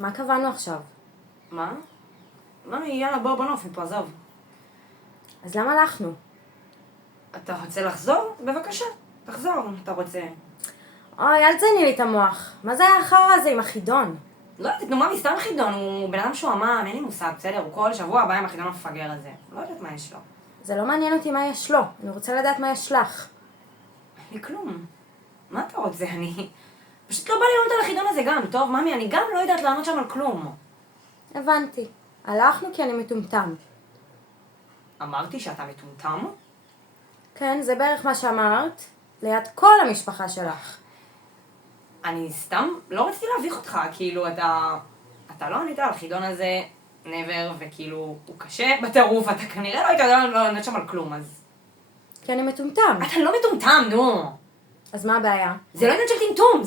מה קבענו עכשיו? מה? יאללה, בוא נוף מפה, עזוב. אז למה הלכנו? אתה רוצה לחזור? בבקשה, תחזור, אתה רוצה. אוי, אל תזייני לי את המוח. מה זה היה החרא הזה עם החידון? לא יודעת, נו מה, מסתם חידון, הוא בן אדם שועמם, אין לי מושג, בסדר? הוא כל שבוע בא עם החידון המפגר הזה. לא יודעת מה יש לו. זה לא מעניין אותי מה יש לו. אני רוצה לדעת מה יש לך. אין לי כלום. מה אתה רוצה? אני... פשוט לא בא לי לענות על החידון הזה גם, טוב, ממי, אני גם לא יודעת לענות שם על כלום. הבנתי. הלכנו כי אני מטומטם. אמרתי שאתה מטומטם? כן, זה בערך מה שאמרת. ליד כל המשפחה שלך. אני סתם לא רציתי להביך אותך, כאילו אתה לא ענית על החידון הזה, נבר, וכאילו הוא קשה בטירוף, אתה כנראה לא היית לענות שם על כלום, אז... כי אני מטומטם. אתה לא מטומטם, נו. אז מה הבעיה? זה לא עניין של טמטום,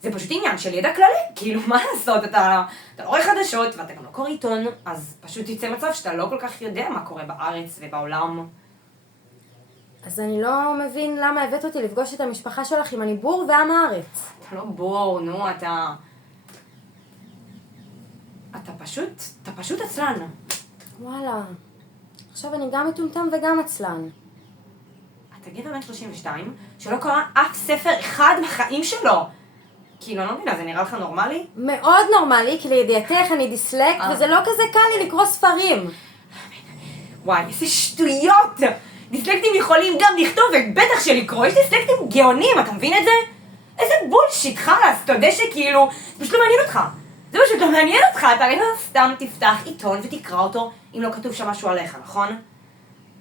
זה פשוט עניין של ידע כללי. כאילו, מה לעשות? אתה לא רואה חדשות ואתה גם לא קורא עיתון, אז פשוט יצא מצב שאתה לא כל כך יודע מה קורה בארץ ובעולם. אז אני לא מבין למה הבאת אותי לפגוש את המשפחה שלך אם אני בור ועם הארץ. אתה לא בור, נו, אתה פשוט עצלן. וואלה. עכשיו אני גם מטומטם וגם עצלן. אתה גבר בן 32 שלא קרא אף ספר אחד בחיים שלו. כאילו, אני לא מבינה, זה נראה לך נורמלי? מאוד נורמלי, כי לידיעתך אני דיסלקט, וזה לא כזה קל לי לקרוא ספרים. וואי, איזה שטויות! דיסלקטים יכולים גם לכתוב ובטח שלקרוא, יש דיסלקטים גאונים, אתה מבין את זה? איזה בולשיט, חלאס, אתה יודע שכאילו, זה פשוט לא מעניין אותך. זה פשוט לא מעניין אותך, אתה הרי לא סתם תפתח עיתון ותקרא אותו אם לא כתוב שם משהו עליך, נכון?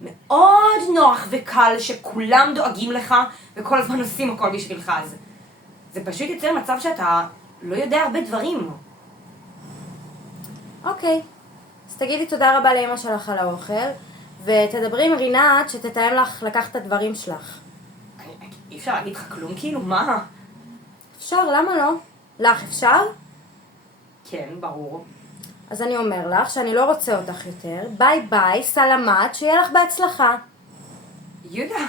מאוד נוח וקל שכולם דואגים לך וכל הזמן עושים הכל בשבילך, אז זה פשוט יוצא מצב שאתה לא יודע הרבה דברים. אוקיי. אז תגידי תודה רבה לאמא שלך על האוכל, ותדברי עם רינת שתתאם לך לקחת את הדברים שלך. אי אפשר להגיד לך כלום, כאילו, מה? אפשר, למה לא? לך אפשר? כן, ברור. אז אני אומר לך שאני לא רוצה אותך יותר. ביי ביי, סלמת, שיהיה לך בהצלחה. יהודה,